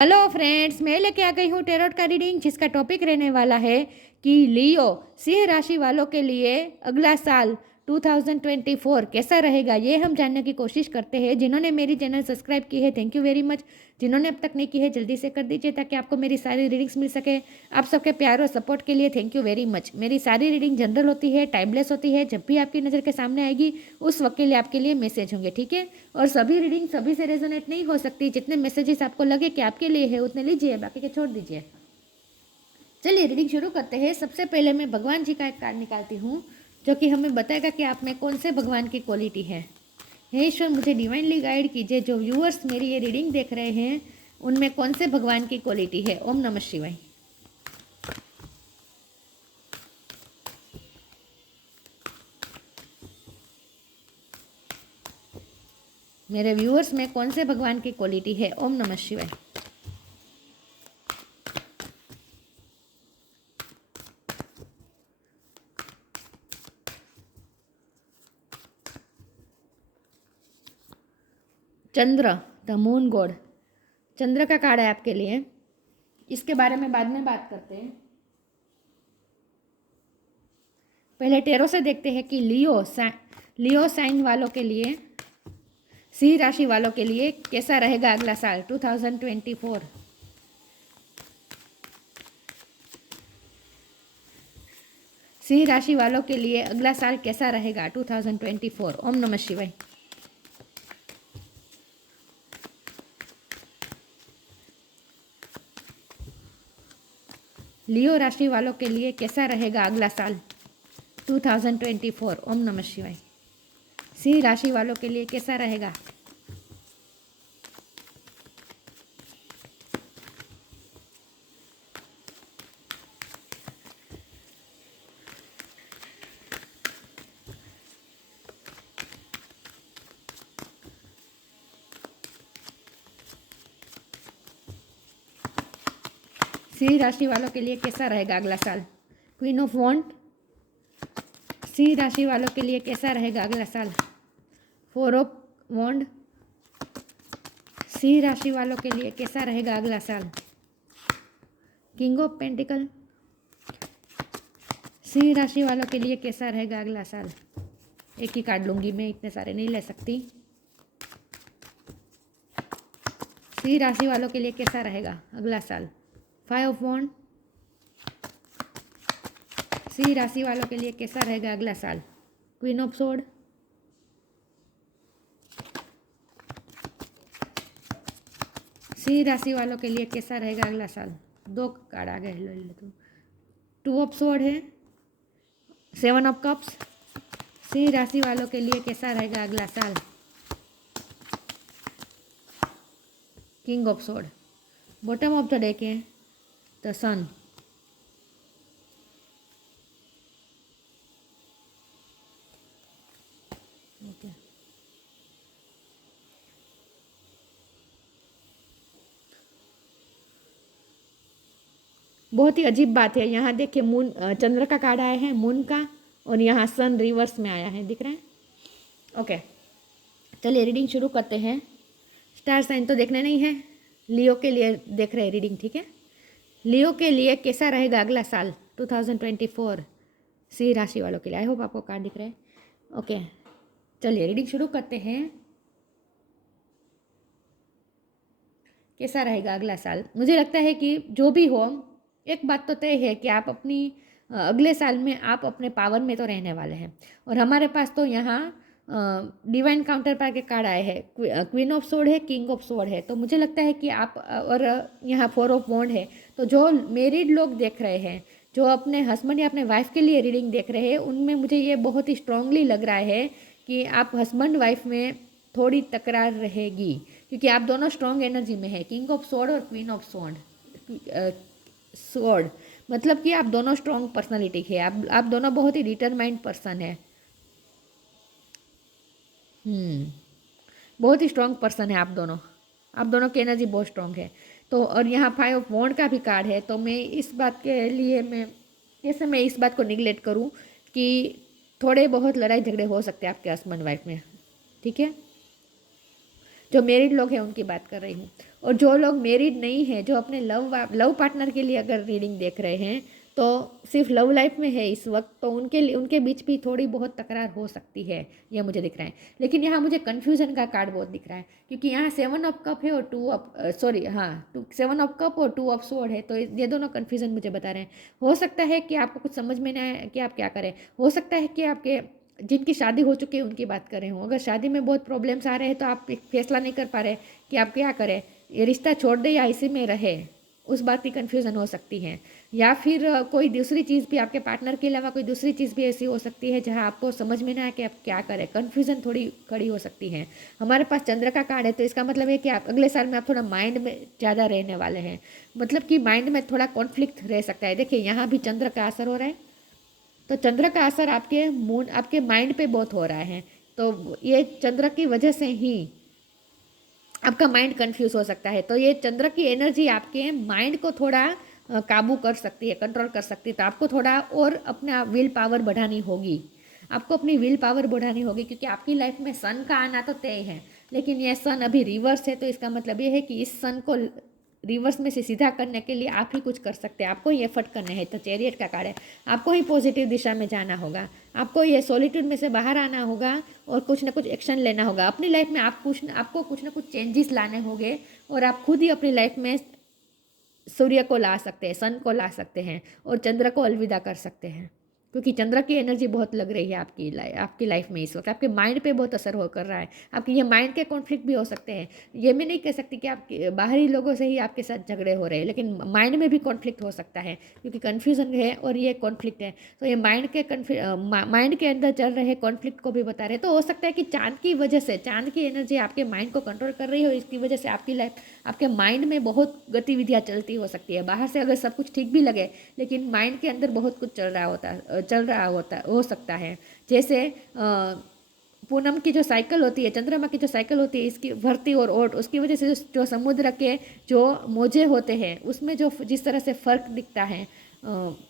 Hello friends, मैं लेके आ गई हूँ टेरोट का रीडिंग जिसका टॉपिक रहने वाला है कि लियो सिंह राशि वालों के लिए अगला साल 2024 कैसा रहेगा। ये हम जानने की कोशिश करते हैं। जिन्होंने मेरी चैनल सब्सक्राइब की है, थैंक यू वेरी मच। जिन्होंने अब तक नहीं की है, जल्दी से कर दीजिए ताकि आपको मेरी सारी रीडिंग्स मिल सके। आप सबके प्यार और सपोर्ट के लिए थैंक यू वेरी मच। मेरी सारी रीडिंग जनरल होती है, टाइमलेस होती है। जब भी आपकी नज़र के सामने आएगी उस वक्त के लिए आपके लिए मैसेज होंगे, ठीक है। और सभी रीडिंग सभी से रेजोनेट नहीं हो सकती। जितने मैसेजेस आपको लगे कि आपके लिए है उतने लीजिए, बाकी के छोड़ दीजिए। चलिए रीडिंग शुरू करते हैं। सबसे पहले मैं भगवान जी का एक कार्ड निकालती हूँ जो कि हमें बताएगा कि आप में कौन से भगवान की क्वालिटी है। हे ईश्वर, मुझे डिवाइनली गाइड कीजिए। जो व्यूअर्स मेरी ये रीडिंग देख रहे हैं उनमें कौन से भगवान की क्वालिटी है। ओम नमः शिवाय। मेरे व्यूअर्स में कौन से भगवान की क्वालिटी है। ओम नमः शिवाय। चंद्र, द मून गॉड, चंद्र का कार्ड है आपके लिए। इसके बारे में बाद में बात करते हैं। पहले टेरो से देखते हैं कि लियो साइन वालों के लिए, सिंह राशि वालों के लिए कैसा रहेगा अगला साल 2024। सिंह राशि वालों के लिए अगला साल कैसा रहेगा 2024। ओम नमः शिवाय। लियो राशि वालों के लिए कैसा रहेगा अगला साल 2024। ओम नमः शिवाय। सिंह राशि वालों के लिए कैसा रहेगा। सिंह राशि वालों के लिए कैसा रहेगा अगला साल। क्वीन ऑफ वॉन्ड, सिंह राशि वालों के लिए कैसा रहेगा अगला साल। फोर ऑफ वॉन्ड, सिंह राशि वालों के लिए कैसा रहेगा अगला साल। किंग ऑफ पेंटिकल, सिंह राशि वालों के लिए कैसा रहेगा अगला साल। एक ही कार्ड लूंगी मैं, इतने सारे नहीं ले सकती। सिंह राशि वालों के लिए कैसा रहेगा अगला साल। फाइव ऑफ वॉन्ड, सिंह राशि वालों के लिए कैसा रहेगा अगला साल। क्वीन ऑफ सोर्ड, सिंह राशि वालों के लिए कैसा रहेगा अगला साल। दो कार्ड आ गए, ले ले तो। टू ऑफ सोर्ड है, सेवन ऑफ कप्स, सिंह राशि वालों के लिए कैसा रहेगा अगला साल। King of sword, bottom of the deck है द सन। ओके, बहुत ही अजीब बात है। यहाँ देखिए मून, चंद्र का कार्ड आया है मून का, और यहाँ सन रिवर्स में आया है, दिख रहा है। ओके, चलिए रीडिंग शुरू करते हैं। स्टार साइन तो देखने नहीं है, लियो के लिए देख रहे हैं रीडिंग, ठीक है। लियो के लिए कैसा रहेगा अगला साल 2024 सिंह राशि वालों के लिए। आई होप आपको कार्ड दिख रहे हैं। ओके, चलिए रीडिंग शुरू करते हैं। कैसा रहेगा अगला साल। मुझे लगता है कि जो भी हो, एक बात तो तय है कि आप अपनी अगले साल में आप अपने पावर में तो रहने वाले हैं। और हमारे पास तो यहाँ डिवाइन काउंटर पार के कार्ड आए हैं। क्वीन ऑफ सोर्ड है, किंग ऑफ सोर्ड है। तो मुझे लगता है कि आप, और यहाँ फोर ऑफ वॉन्ड है। तो जो मैरिड लोग देख रहे हैं, जो अपने हस्बैंड या अपने वाइफ के लिए रीडिंग देख रहे हैं, उनमें मुझे ये बहुत ही स्ट्रांगली लग रहा है कि आप हस्बैंड वाइफ में थोड़ी तकरार रहेगी, क्योंकि आप दोनों स्ट्रॉन्ग एनर्जी में है। किंग ऑफ सोर्ड और क्वीन ऑफ सोर्ड मतलब कि आप दोनों स्ट्रॉन्ग पर्सनालिटी है। आप दोनों बहुत ही डिटरमाइंड पर्सन है। बहुत ही स्ट्रॉन्ग पर्सन है आप दोनों की एनर्जी बहुत स्ट्रॉन्ग है। तो और यहाँ फाइव ऑफ वॉन्ड का भी कार्ड है। तो मैं इस बात के लिए मैं इस बात को निगलेक्ट करूँ कि थोड़े बहुत लड़ाई झगड़े हो सकते हैं आपके हस्बैंड वाइफ में, ठीक है। जो मैरिड लोग हैं उनकी बात कर रही हूँ। और जो लोग मैरिड नहीं हैं, जो अपने लव पार्टनर के लिए अगर रीडिंग देख रहे हैं तो सिर्फ लव लाइफ में है इस वक्त, तो उनके लिए उनके बीच भी थोड़ी बहुत तकरार हो सकती है, ये मुझे दिख रहा है। लेकिन यहाँ मुझे कन्फ्यूज़न का कार्ड बहुत दिख रहा है, क्योंकि यहाँ 7 ऑफ कप है और 2 ऑफ 7 ऑफ कप और 2 ऑफ स्वॉर्ड है, तो ये दोनों कन्फ्यूज़न मुझे बता रहे हैं। हो सकता है कि आपको कुछ समझ में ना आए कि आप क्या करें। हो सकता है कि आपके जिनकी शादी हो चुकी है उनकी बात कर रहे हो, अगर शादी में बहुत प्रॉब्लम्स आ रहे हैं तो आप एक फैसला नहीं कर पा रहे कि आप क्या करें, ये रिश्ता छोड़ दे या इसी में रहे, उस बात की कन्फ्यूज़न हो सकती है। या फिर कोई दूसरी चीज़ भी, आपके पार्टनर के अलावा कोई दूसरी चीज़ भी ऐसी हो सकती है जहां आपको समझ में ना आए कि आप क्या करें, कन्फ्यूज़न थोड़ी खड़ी हो सकती है। हमारे पास चंद्र का कार्ड है, तो इसका मतलब है कि आप अगले साल में आप थोड़ा माइंड में ज़्यादा रहने वाले हैं, मतलब कि माइंड में थोड़ा कॉन्फ्लिक्ट रह सकता है। देखिए यहाँ भी चंद्र का असर हो रहा है, तो चंद्र का असर आपके माइंड पे बहुत हो रहा है, तो ये चंद्र की वजह से ही आपका माइंड कंफ्यूज हो सकता है। तो ये चंद्र की एनर्जी आपके माइंड को थोड़ा काबू कर सकती है, कंट्रोल कर सकती है। तो आपको थोड़ा और अपना विल पावर बढ़ानी होगी, आपको अपनी विल पावर बढ़ानी होगी, क्योंकि आपकी लाइफ में सन का आना तो तय है, लेकिन ये सन अभी रिवर्स है। तो इसका मतलब ये है कि इस सन को रिवर्स में से सीधा करने के लिए आप ही कुछ कर सकते हैं, आपको ही एफर्ट करने हैं। तो चैरियट का कार्ड है, आपको ही पॉजिटिव दिशा में जाना होगा, आपको ये सॉलिट्यूड में से बाहर आना होगा और कुछ ना कुछ एक्शन लेना होगा अपनी लाइफ में। आपको कुछ ना कुछ चेंजेस लाने होंगे और आप खुद ही अपनी लाइफ में सूर्य को ला सकते हैं, सन को ला सकते हैं और चंद्र को अलविदा कर सकते हैं, क्योंकि चंद्र की एनर्जी बहुत लग रही है आपकी लाइफ में इस वक्त। आपके माइंड पे बहुत असर हो कर रहा है, आपके ये माइंड के कॉन्फ्लिक्ट भी हो सकते हैं। ये मैं नहीं कह सकती कि आप बाहरी लोगों से ही आपके साथ झगड़े हो रहे हैं, लेकिन माइंड में भी कॉन्फ्लिक्ट हो सकता है, क्योंकि कन्फ्यूजन है और ये कॉन्फ्लिक्ट है। तो ये माइंड के अंदर चल रहे कॉन्फ्लिक्ट को भी बता रहे हैं। तो हो सकता है कि चांद की वजह से, चांद की एनर्जी आपके माइंड को कंट्रोल कर रही हो, इसकी वजह से आपकी लाइफ, आपके माइंड में बहुत गतिविधियाँ चलती हो सकती है। बाहर से अगर सब कुछ ठीक भी लगे, लेकिन माइंड के अंदर बहुत कुछ चल रहा हो सकता है। जैसे पूनम की जो साइकिल होती है, चंद्रमा की जो साइकिल होती है, इसकी भरती और ओट, उसकी वजह से जो समुद्र के जो मोजे होते हैं उसमें जो जिस तरह से फ़र्क दिखता है,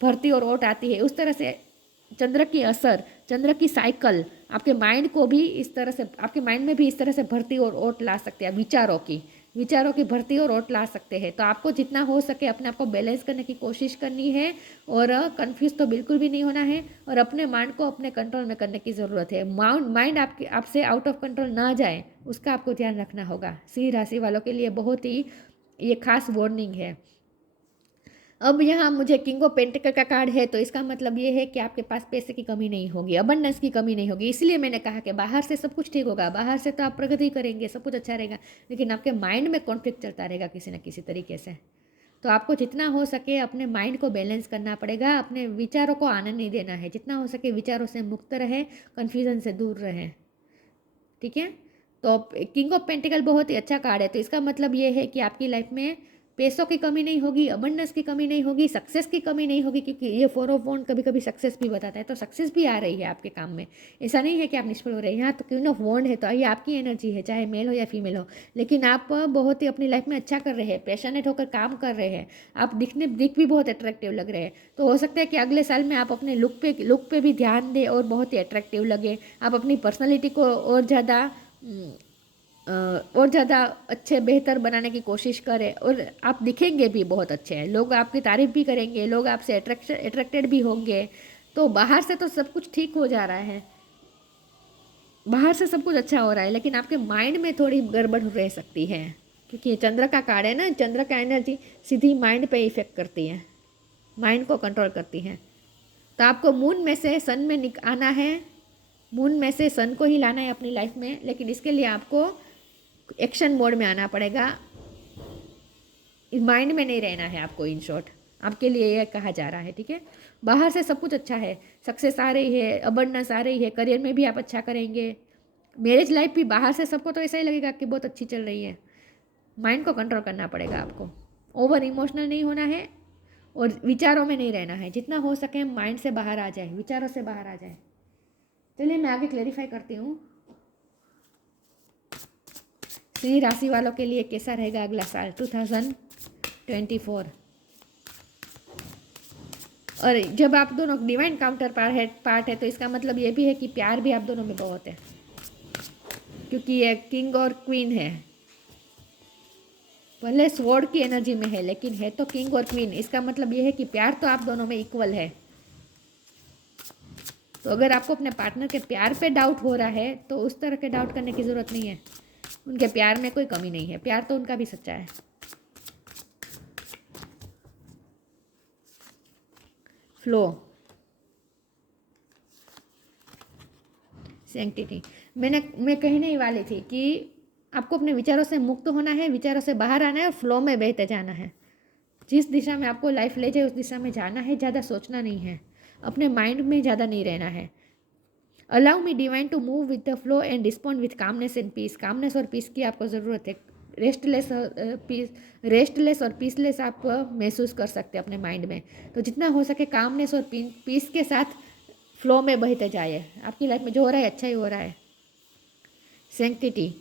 भरती और ओट आती है, उस तरह से चंद्र की असर, चंद्र की साइकिल आपके माइंड को भी इस तरह से, आपके माइंड में भी इस तरह से भरती और ओट ला सकते हैं। विचारों की भर्ती और ओट ला सकते हैं। तो आपको जितना हो सके अपने आप को बैलेंस करने की कोशिश करनी है और कंफ्यूज तो बिल्कुल भी नहीं होना है और अपने माइंड को अपने कंट्रोल में करने की ज़रूरत है। माइंड आपसे आउट ऑफ कंट्रोल ना जाए, उसका आपको ध्यान रखना होगा। सिंह राशि वालों के लिए बहुत ही ये खास वार्निंग है। अब यहाँ मुझे किंग ऑफ पेंटिकल का कार्ड है, तो इसका मतलब ये है कि आपके पास पैसे की कमी नहीं होगी, अबंडेंस की कमी नहीं होगी। इसलिए मैंने कहा कि बाहर से सब कुछ ठीक होगा, बाहर से तो आप प्रगति करेंगे, सब कुछ अच्छा रहेगा, लेकिन आपके माइंड में कॉन्फ्लिक्ट चलता रहेगा किसी न किसी तरीके से। तो आपको जितना हो सके अपने माइंड को बैलेंस करना पड़ेगा, अपने विचारों को आने नहीं देना है, जितना हो सके विचारों से मुक्त रहे, कन्फ्यूजन से दूर रहें, ठीक है। तो किंग ऑफ पेंटिकल बहुत ही अच्छा कार्ड है, तो इसका मतलब ये है कि आपकी लाइफ में पैसों की कमी नहीं होगी, अबंडेंस की कमी नहीं होगी, सक्सेस की कमी नहीं होगी, क्योंकि ये 4 ऑफ वॉन्ड कभी कभी सक्सेस भी बताता है। तो सक्सेस भी आ रही है आपके काम में, ऐसा नहीं है कि आप निष्फल हो रहे हैं। यहाँ तो क्वीन ऑफ वॉन्ड है, तो ये आपकी एनर्जी है, चाहे मेल हो या फीमेल हो, लेकिन आप बहुत ही अपनी लाइफ में अच्छा कर रहे हैं, पैशनेट होकर काम कर रहे हैं, आप दिख भी बहुत अट्रैक्टिव लग रहे हैं। तो हो सकता है कि अगले साल में आप अपने लुक पे भी ध्यान दें और बहुत ही अट्रैक्टिव लगे, आप अपनी पर्सनैलिटी को और ज़्यादा अच्छे बेहतर बनाने की कोशिश करें और आप दिखेंगे भी बहुत अच्छे हैं, लोग आपकी तारीफ़ भी करेंगे, लोग आपसे अट्रैक्टेड भी होंगे। तो बाहर से तो सब कुछ ठीक हो जा रहा है, बाहर से सब कुछ अच्छा हो रहा है, लेकिन आपके माइंड में थोड़ी गड़बड़ रह सकती है, क्योंकि ये चंद्र का कार्ड है ना, चंद्र का एनर्जी सीधी माइंड पे इफेक्ट करती है, माइंड को कंट्रोल करती है। तो आपको मून में से सन में आना है, मून में से सन को ही लाना है अपनी लाइफ में, लेकिन इसके लिए आपको एक्शन मोड में आना पड़ेगा, माइंड में नहीं रहना है आपको। इन शॉर्ट आपके लिए यह कहा जा रहा है, ठीक है। बाहर से सब कुछ अच्छा है, सक्सेस आ रही है, अबंडेंस आ रही है, करियर में भी आप अच्छा करेंगे, मैरिज लाइफ भी बाहर से सबको तो ऐसा ही लगेगा कि बहुत अच्छी चल रही है। माइंड को कंट्रोल करना पड़ेगा आपको, ओवर इमोशनल नहीं होना है और विचारों में नहीं रहना है, जितना हो सके माइंड से बाहर आ जाए, विचारों से बाहर आ जाए। चलिए मैं आगे क्लेरिफाई करती हूँ सिंह राशि वालों के लिए कैसा रहेगा अगला साल 2024। और जब आप दोनों डिवाइन काउंटर पार्ट है, तो इसका मतलब ये भी है कि प्यार भी आप दोनों में बहुत है, क्योंकि ये किंग और क्वीन है, भले स्वॉर्ड की एनर्जी में है लेकिन है तो किंग और क्वीन। इसका मतलब ये है कि प्यार तो आप दोनों में इक्वल है। तो अगर आपको अपने पार्टनर के प्यार पे डाउट हो रहा है तो उस तरह के डाउट करने की ज़रूरत नहीं है। उनके प्यार में कोई कमी नहीं है, प्यार तो उनका भी सच्चा है। फ्लो, सैंक्टिटी, मैं कहने ही वाली थी कि आपको अपने विचारों से मुक्त होना है, विचारों से बाहर आना है और फ्लो में बहते जाना है। जिस दिशा में आपको लाइफ ले जाए उस दिशा में जाना है, ज़्यादा सोचना नहीं है, अपने माइंड में ज़्यादा नहीं रहना है। Allow me divine to move with the flow and respond with calmness and peace. Calmness और पीस की आपको ज़रूरत है। रेस्टलेस और पीसलेस आप महसूस कर सकते हैं अपने माइंड में। तो जितना हो सके कामनेस और पीस के साथ फ्लो में बहते जाइए। आपकी लाइफ में जो हो रहा है अच्छा ही हो रहा है। Sanctity,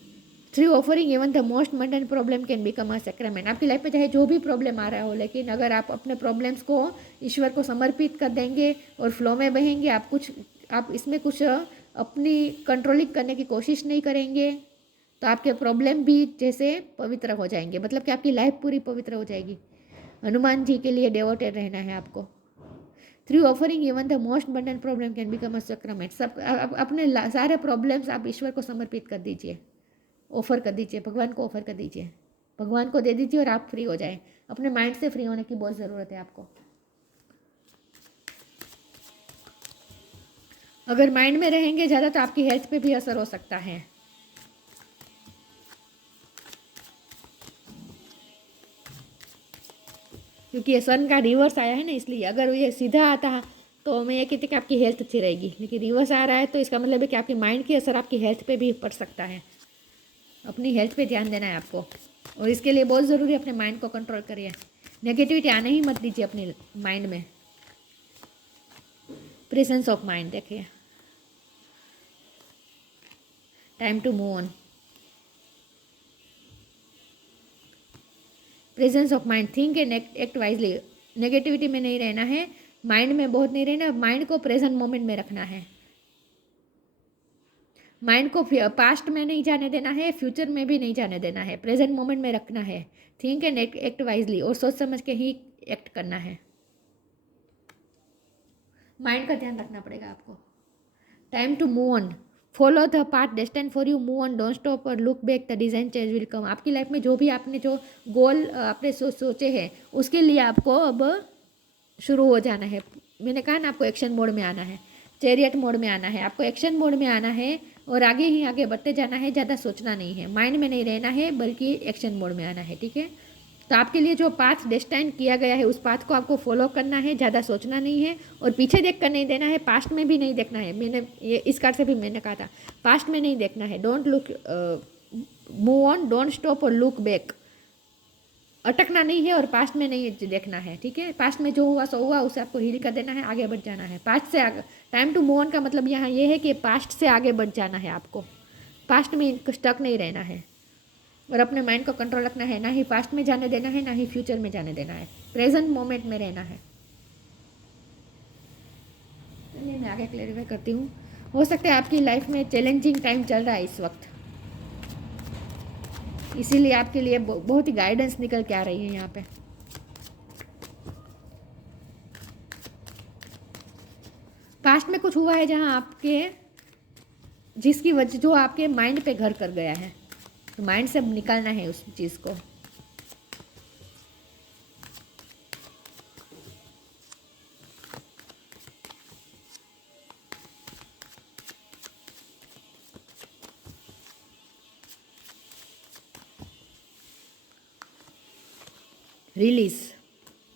through offering even the most Mandan problem can become a sacrament. आपकी लाइफ में चाहे जो भी प्रॉब्लम आ रहा हो, लेकिन अगर आप अपने प्रॉब्लम्स को ईश्वर को समर्पित कर देंगे और फ्लो में बहेंगे, आप इसमें कुछ अपनी कंट्रोलिंग करने की कोशिश नहीं करेंगे, तो आपके प्रॉब्लम भी जैसे पवित्र हो जाएंगे। मतलब कि आपकी लाइफ पूरी पवित्र हो जाएगी। हनुमान जी के लिए डिवोटेड रहना है आपको। Through offering even the most mundane problem can become a sacrament. सब अपने सारे प्रॉब्लम्स आप ईश्वर को समर्पित कर दीजिए, ऑफर कर दीजिए, भगवान को ऑफर कर दीजिए, भगवान को दे दीजिए और आप फ्री हो जाएं। अपने माइंड से फ्री होने की बहुत ज़रूरत है आपको। अगर माइंड में रहेंगे ज़्यादा तो आपकी हेल्थ पे भी असर हो सकता है। क्योंकि ये सन का रिवर्स आया है ना, इसलिए अगर ये सीधा आता तो मैं ये कहती कि आपकी हेल्थ अच्छी रहेगी, लेकिन रिवर्स आ रहा है तो इसका मतलब है कि आपकी माइंड की असर आपकी हेल्थ पे भी पड़ सकता है। अपनी हेल्थ पे ध्यान देना है आपको, और इसके लिए बहुत ज़रूरी है अपने माइंड को कंट्रोल करिए। नेगेटिविटी आने ही मत दीजिए अपने माइंड में। प्रेजेंस ऑफ माइंड देखिए, time to move on. Presence of mind, think and act wisely. Negativity में नहीं रहना है, माइंड में बहुत नहीं रहना, माइंड को प्रेजेंट मोमेंट में रखना है। माइंड को पास्ट में नहीं जाने देना है, फ्यूचर में भी नहीं जाने देना है, प्रेजेंट मोमेंट में रखना है। थिंक एंड एक्ट वाइजली, और सोच समझ के ही एक्ट करना है। माइंड का ध्यान रखना पड़ेगा आपको। Time to move on, follow the path destined for you, move on, don't stop or look back, the design change will come. आपकी लाइफ में जो भी आपने जो गोल आपने सोचे हैं उसके लिए आपको अब शुरू हो जाना है। मैंने कहा ना आपको एक्शन मोड में आना है, चैरियट मोड में आना है, आपको एक्शन मोड में आना है और आगे ही आगे बढ़ते जाना है। ज़्यादा सोचना नहीं है, माइंड में नहीं रहना है, बल्कि एक्शन मोड में आना है। ठीक है, तो आपके लिए जो पाथ डेस्टाइन किया गया है उस पाथ को आपको फॉलो करना है, ज़्यादा सोचना नहीं है और पीछे देख कर नहीं देना है, पास्ट में भी नहीं देखना है। मैंने ये इस कार्ड से भी मैंने कहा था, पास्ट में नहीं देखना है। Don't look, move on, don't stop or look back. अटकना नहीं है और पास्ट में नहीं देखना है। ठीक है, पास्ट में जो हुआ सो हुआ, उसे आपको हील कर देना है, आगे बढ़ जाना है। पास्ट से आगे, टाइम टू मूव ऑन का मतलब यहाँ ये है कि पास्ट से आगे बढ़ जाना है आपको, पास्ट में स्टक नहीं रहना है और अपने माइंड को कंट्रोल रखना है। ना ही पास्ट में जाने देना है, ना ही फ्यूचर में जाने देना है, प्रेजेंट मोमेंट में रहना है। चलिए मैं आगे क्लेरिफाई करती हूँ। हो सकता है आपकी लाइफ में चैलेंजिंग टाइम चल रहा है इस वक्त, इसीलिए आपके लिए बहुत ही गाइडेंस निकल के आ रही है यहाँ पे। पास्ट में कुछ हुआ है जहाँ आपके, जिसकी वजह जो आपके माइंड पे घर कर गया है, तो माइंड से अब निकालना है उस चीज़ को। रिलीज,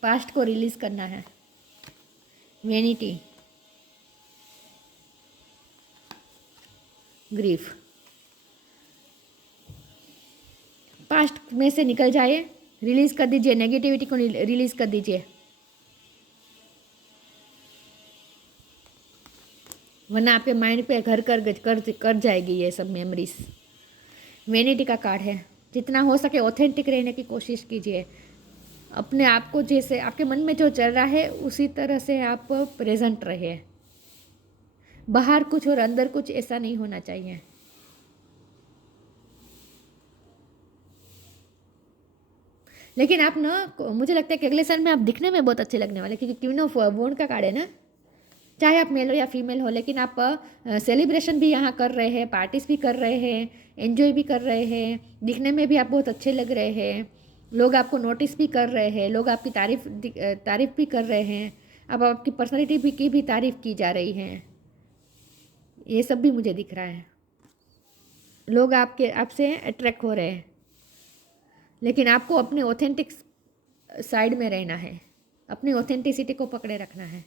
पास्ट को रिलीज करना है। वेनिटी, ग्रीफ, पास्ट में से निकल जाए, रिलीज कर दीजिए, नेगेटिविटी को रिलीज कर दीजिए, वरना आपके माइंड पे घर कर जाएगी ये सब मेमोरीज। वेनिटी का कार्ड है, जितना हो सके ऑथेंटिक रहने की कोशिश कीजिए। अपने आप को जैसे आपके मन में जो चल रहा है उसी तरह से आप प्रेजेंट रहिए, बाहर कुछ और अंदर कुछ ऐसा नहीं होना चाहिए। लेकिन आप ना, मुझे लगता है कि अगले साल में आप दिखने में बहुत अच्छे लगने वाले, क्योंकि क्वीन ऑफ वोंड का कार्ड है ना, चाहे आप मेल हो या फीमेल हो, लेकिन आप सेलिब्रेशन भी यहाँ कर रहे हैं, पार्टीज भी कर रहे हैं, एंजॉय भी कर रहे हैं, दिखने में भी आप बहुत अच्छे लग रहे हैं, लोग आपको नोटिस भी कर रहे हैं, लोग आपकी तारीफ भी कर रहे हैं, अब आपकी पर्सनैलिटी भी की भी तारीफ की जा रही है, ये सब भी मुझे दिख रहा है। लोग आपसे अट्रैक्ट हो रहे हैं, लेकिन आपको अपने ऑथेंटिक साइड में रहना है, अपनी ऑथेंटिसिटी को पकड़े रखना है।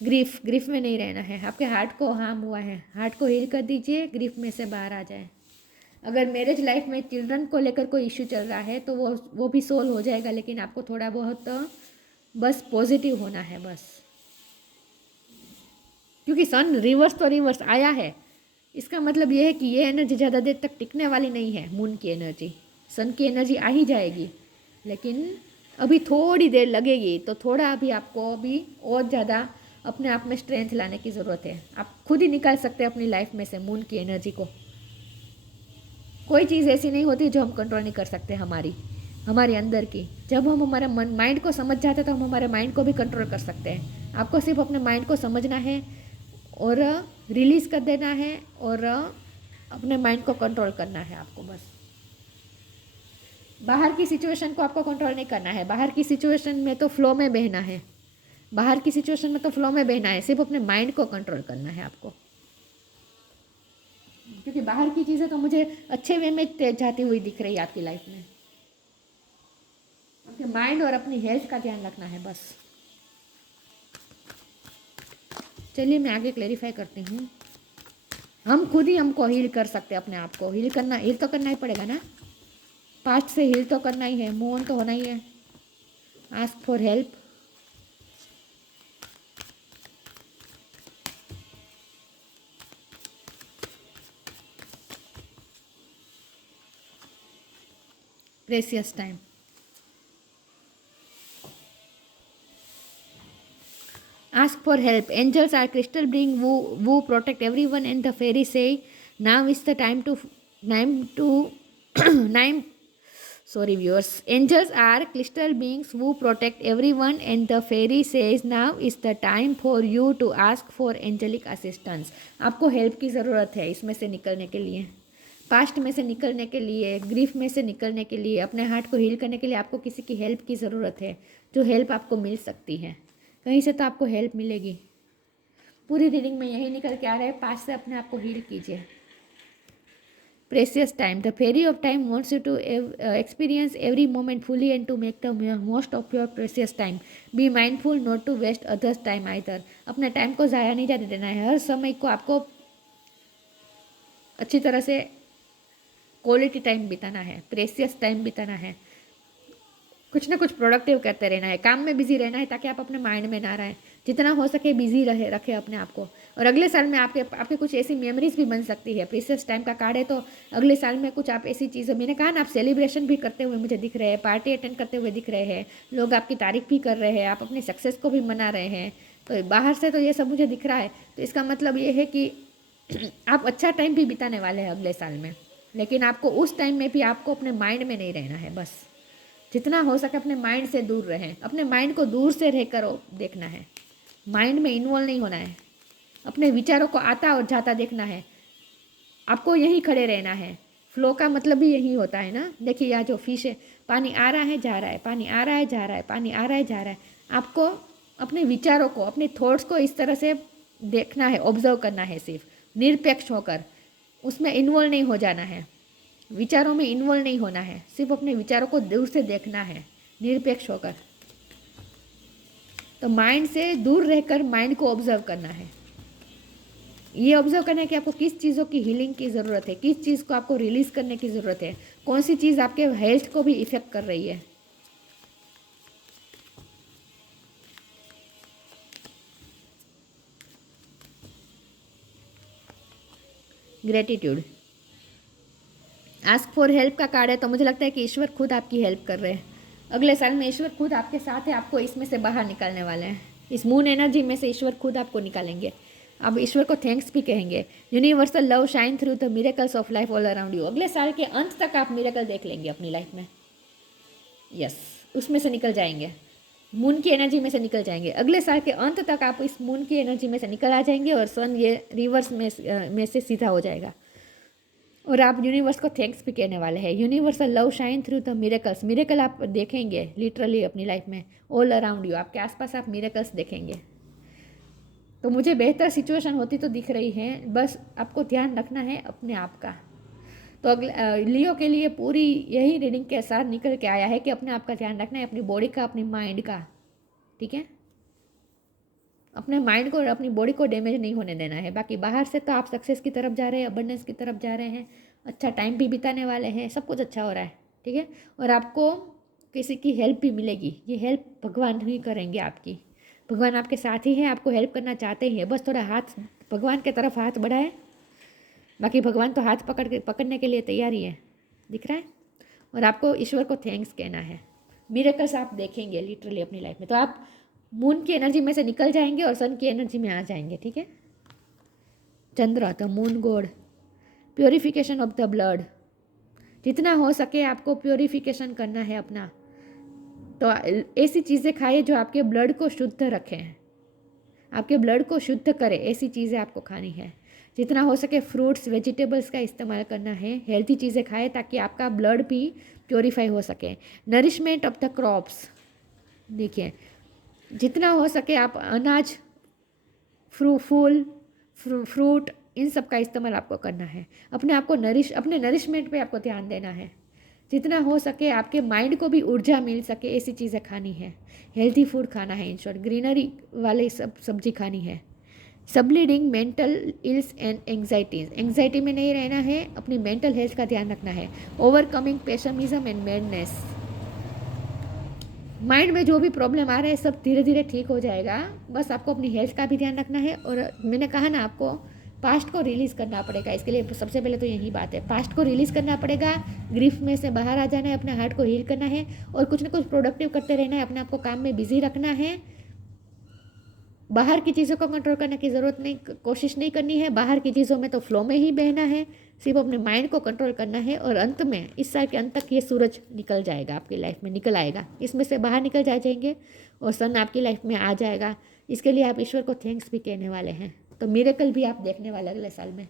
ग्रीफ में नहीं रहना है। आपके हार्ट को हार्म हुआ है, हार्ट को हील कर दीजिए, ग्रीफ में से बाहर आ जाए। अगर मैरिज लाइफ में चिल्ड्रन को लेकर कोई इश्यू चल रहा है तो वो भी सोल्व हो जाएगा, लेकिन आपको थोड़ा बहुत बस पॉजिटिव होना है बस, क्योंकि सन रिवर्स तो रिवर्स आया है, इसका मतलब ये है कि ये एनर्जी ज़्यादा देर तक टिकने वाली नहीं है। मून की एनर्जी, सन की एनर्जी आ ही जाएगी, लेकिन अभी थोड़ी देर लगेगी, तो थोड़ा अभी आपको अभी और ज़्यादा अपने आप में स्ट्रेंथ लाने की ज़रूरत है। आप खुद ही निकाल सकते हैं अपनी लाइफ में से मून की एनर्जी को। कोई चीज़ ऐसी नहीं होती जो हम कंट्रोल नहीं कर सकते, हमारे अंदर की। जब हम हमारे माइंड को समझ जाते हैं तो हम हमारे माइंड को भी कंट्रोल कर सकते हैं। आपको सिर्फ अपने माइंड को समझना है और रिलीज़ कर देना है और अपने माइंड को कंट्रोल करना है आपको बस। बाहर की सिचुएशन को आपको कंट्रोल नहीं करना है, बाहर की सिचुएशन में तो फ्लो में बहना है, सिर्फ अपने माइंड को कंट्रोल करना है आपको। क्योंकि बाहर की चीज़ें तो मुझे अच्छे वे में जाती हुई दिख रही है आपकी लाइफ में। अपने माइंड और अपनी हेल्थ का ध्यान रखना है बस। चलिए मैं आगे क्लेरिफाई करती हूँ। हम खुद ही हमको हील कर सकते हैं, अपने आप को हील तो करना ही पड़ेगा ना, पास्ट से हील तो करना ही है, मूव ऑन तो होना ही है। Ask for help. Precious time. Ask for help. Angels are crystal beings who protect everyone, and the fairies say, "Now is the time to time." Sorry, viewers. Angels are crystal beings who protect everyone, and the fairy says, "Now is the time for you to ask for angelic assistance." आपको help की ज़रूरत है इसमें से निकलने के लिए, past में से निकलने के लिए, ग्रीफ में से निकलने के लिए, अपने हार्ट को हील करने के लिए आपको किसी की हेल्प की ज़रूरत है। जो हेल्प आपको मिल सकती है कहीं से, तो आपको हेल्प मिलेगी। पूरी रीडिंग में यही निकल के आ रहा है, पास्ट से अपने आप को हील कीजिए। Precious time. The fairy of time wants you to experience every moment fully and to make the most of your precious time. Be mindful not to waste others time either. अपने time को ज़ाया नहीं जाने देना है, हर समय को आपको अच्छी तरह से क्वालिटी टाइम बिताना है, प्रेसियस टाइम बिताना है। कुछ ना कुछ प्रोडक्टिव करते रहना है, काम में बिजी रहना है, ताकि आप अपने माइंड में ना रहें। जितना हो सके बिजी रखें अपने आप को। और अगले साल में आपके कुछ ऐसी मेमोरीज भी बन सकती है। प्रीसियस टाइम का कार्ड है, तो अगले साल में कुछ आप ऐसी चीज़ें, मैंने कहा ना, आप सेलिब्रेशन भी करते हुए मुझे दिख रहे हैं, पार्टी अटेंड करते हुए दिख रहे हैं, लोग आपकी तारीफ भी कर रहे हैं, आप अपनी सक्सेस को भी मना रहे हैं। तो बाहर से तो ये सब मुझे दिख रहा है, तो इसका मतलब ये है कि आप अच्छा टाइम भी बिताने वाले हैं अगले साल में। लेकिन आपको उस टाइम में भी आपको अपने माइंड में नहीं रहना है बस। जितना हो सके अपने माइंड से दूर रहें, अपने माइंड को दूर से रहकर देखना है, माइंड में इन्वॉल्व नहीं होना है, अपने विचारों को आता और जाता देखना है। आपको यहीं खड़े रहना है। फ्लो का मतलब भी यही होता है ना। देखिए यहाँ जो फिश है, पानी आ रहा है जा रहा है, पानी आ रहा है जा रहा है, पानी आ रहा है जा रहा है। आपको अपने विचारों को, अपने थॉट्स को इस तरह से देखना है, ऑब्जर्व करना है, सिर्फ निरपेक्ष होकर, उसमें इन्वॉल्व नहीं हो जाना है, विचारों में इन्वॉल्व नहीं होना है, सिर्फ अपने विचारों को दूर से देखना है, निरपेक्ष होकर। तो माइंड से दूर रहकर माइंड को ऑब्जर्व करना है। ये ऑब्जर्व करना है कि आपको किस चीज़ों की हीलिंग की ज़रूरत है, किस चीज़ को आपको रिलीज़ करने की ज़रूरत है, कौन सी चीज़ आपके हेल्थ को भी इफेक्ट कर रही है। ग्रेटिट्यूड। आस्क फॉर हेल्प का कार्ड है, तो मुझे लगता है कि ईश्वर खुद आपकी हेल्प कर रहे हैं। अगले साल में ईश्वर खुद आपके साथ है, आपको इसमें से बाहर निकालने वाले हैं। इस मून एनर्जी में से ईश्वर खुद आपको निकालेंगे। अब ईश्वर को थैंक्स भी कहेंगे। Universal love shine through the miracles of life all around you. अगले साल के अंत तक आप मिरेकल देख लेंगे अपनी लाइफ में। यस, उसमें से निकल जाएंगे, मून की एनर्जी में से निकल जाएंगे। अगले साल के अंत तक आप इस मून की एनर्जी में से निकल आ जाएंगे और सन ये रिवर्स में से सीधा हो जाएगा। और आप यूनिवर्स को थैंक्स भी कहने वाले हैं। Universal love shine through the miracles. Miracle आप देखेंगे लिटरली अपनी लाइफ में, ऑल अराउंड यू, आपके आसपास आप मिरेकल्स देखेंगे। तो मुझे बेहतर सिचुएशन होती तो दिख रही है, बस आपको ध्यान रखना है अपने आप का। तो अगले लियो के लिए पूरी यही रीडिंग के साथ निकल के आया है कि अपने आप का ध्यान रखना है, अपनी बॉडी का, अपनी माइंड का, ठीक है। अपने माइंड को और अपनी बॉडी को डैमेज नहीं होने देना है। बाकी बाहर से तो आप सक्सेस की तरफ जा रहे हैं, अबंडेंस की तरफ जा रहे हैं, अच्छा टाइम भी बिताने वाले हैं, सब कुछ अच्छा हो रहा है, ठीक है। और आपको किसी की हेल्प भी मिलेगी, ये हेल्प भगवान ही करेंगे आपकी। भगवान आपके साथ ही है, आपको हेल्प करना चाहते ही है, बस थोड़ा हाथ भगवान की तरफ हाथ बढ़ाए। बाकी भगवान तो हाथ पकड़ने के लिए तैयार ही है, दिख रहा है। और आपको ईश्वर को थैंक्स कहना है। मिरेकल्स आप देखेंगे लिटरली अपनी लाइफ में। तो आप मून की एनर्जी में से निकल जाएंगे और सन की एनर्जी में आ जाएंगे, ठीक है। Chandra the moon god, purification of the blood. जितना हो सके आपको प्योरिफिकेशन करना है अपना। तो ऐसी चीज़ें खाइए जो आपके ब्लड को शुद्ध रखें, आपके ब्लड को शुद्ध करे, ऐसी चीज़ें आपको खानी है। जितना हो सके फ्रूट्स वेजिटेबल्स का इस्तेमाल करना है, हेल्थी चीज़ें खाएं ताकि आपका ब्लड भी प्योरीफाई हो सके। नरिशमेंट ऑफ द क्रॉप्स, देखिए जितना हो सके आप अनाज, फूल, फ्रूट, इन सब का इस्तेमाल आपको करना है। अपने आप को अपने नरिशमेंट पे आपको ध्यान देना है। जितना हो सके आपके माइंड को भी ऊर्जा मिल सके ऐसी चीज़ें खानी है। हेल्थी फूड खाना है, इन शॉर्ट ग्रीनरी वाले सब्जी खानी है। सबलीडिंग mental ills and anxieties, anxiety में नहीं रहना है, अपनी मेंटल हेल्थ का ध्यान रखना है। ओवरकमिंग पेशमिज्म एंड मैडनेस, माइंड में जो भी प्रॉब्लम आ रहे हैं सब धीरे धीरे ठीक हो जाएगा। बस आपको अपनी हेल्थ का भी ध्यान रखना है। और मैंने कहा ना आपको पास्ट को रिलीज़ करना पड़ेगा। इसके लिए सबसे पहले तो यही बात है, पास्ट को रिलीज़ करना पड़ेगा, ग्रीफ में से बाहर आ जाना है, अपने हार्ट को हील करना है और कुछ ना कुछ प्रोडक्टिव करते रहना है, अपने आप को काम में बिजी रखना है। बाहर की चीज़ों को कंट्रोल करने की ज़रूरत नहीं, कोशिश नहीं करनी है। बाहर की चीज़ों में तो फ्लो में ही बहना है, सिर्फ अपने माइंड को कंट्रोल करना है। और अंत में इस साल के अंत तक ये सूरज निकल जाएगा, आपकी लाइफ में निकल आएगा, इसमें से बाहर निकल जाएंगे और सन आपकी लाइफ में आ जाएगा। इसके लिए आप ईश्वर को थैंक्स भी कहने वाले हैं। तो मिरेकल भी आप देखने वाले अगले साल में।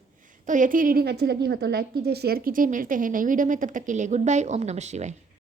तो ये थी रीडिंग, अच्छी लगी हो तो लाइक कीजिए, शेयर कीजिए। मिलते हैं नई वीडियो में, तब तक के लिए गुड बाय। ओम नमः शिवाय।